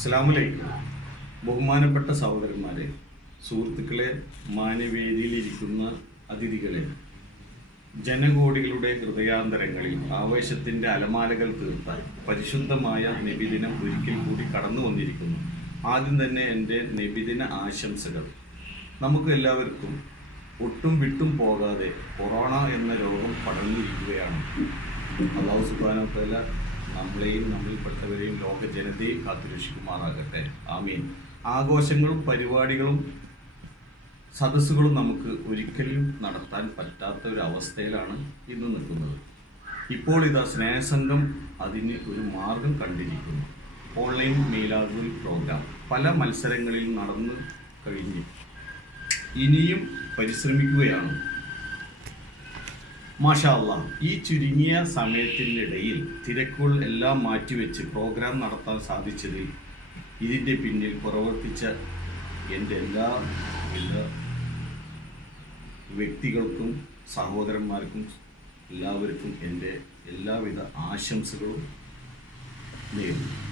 അസ്സലാമലൈക്കും. ബഹുമാനപ്പെട്ട സഹോദരന്മാരെ സുഹൃത്തുക്കളെ മാനവേദിയിലിരിക്കുന്ന അതിഥികളെ ജനകോടികളുടെ ഹൃദയാന്തരങ്ങളിൽ ആവേശത്തിന്റെ അലമാലകൾ തീർത്ത പരിശുദ്ധമായ നബിദിനം ഒരിക്കൽ കൂടി കടന്നു വന്നിരിക്കുന്നു. ആദ്യം തന്നെ എന്റെ നബിദിന ആശംസകൾ. നമുക്ക് എല്ലാവർക്കും ഒട്ടും വിട്ടും പോകാതെ കൊറോണ എന്ന രോഗം പടർന്നിരിക്കുകയാണ്. അള്ളാഹു സുബാനത്തല നമ്മളെയും നമ്മിൽപ്പെട്ടവരെയും ലോക ജനതയെ കാത്തുരക്ഷിക്കുമാറാകട്ടെ. ആമീൻ. ആഘോഷങ്ങളും പരിപാടികളും സദസ്സുകളും നമുക്ക് ഒരിക്കലും നടത്താൻ പറ്റാത്ത ഒരു അവസ്ഥയിലാണ് ഇന്ന് നിൽക്കുന്നത്. ഇപ്പോൾ ഇതാ സ്നേഹസംഘം അതിന് ഒരു മാർഗം കണ്ടിരിക്കുന്നു. ഓൺലൈൻ മീലാദുൽ പ്രോഗ്രാം. പല മത്സരങ്ങളിൽ നടന്നു കഴിഞ്ഞു. ഇനിയും പരിശ്രമിക്കുകയാണ്. മാഷാ അല്ലാ ഈ ചുരുങ്ങിയ സമയത്തിനിടയിൽ തിരക്കുകൾ എല്ലാം മാറ്റിവെച്ച് പ്രോഗ്രാം നടത്താൻ സാധിച്ചതിൽ ഇതിന്റെ പിന്നിൽ പ്രവർത്തിച്ച എന്റെ എല്ലാ എല്ലാ വ്യക്തികൾക്കും സഹോദരന്മാർക്കും എല്ലാവർക്കും എന്റെ എല്ലാവിധ ആശംസകളും നേരുന്നു.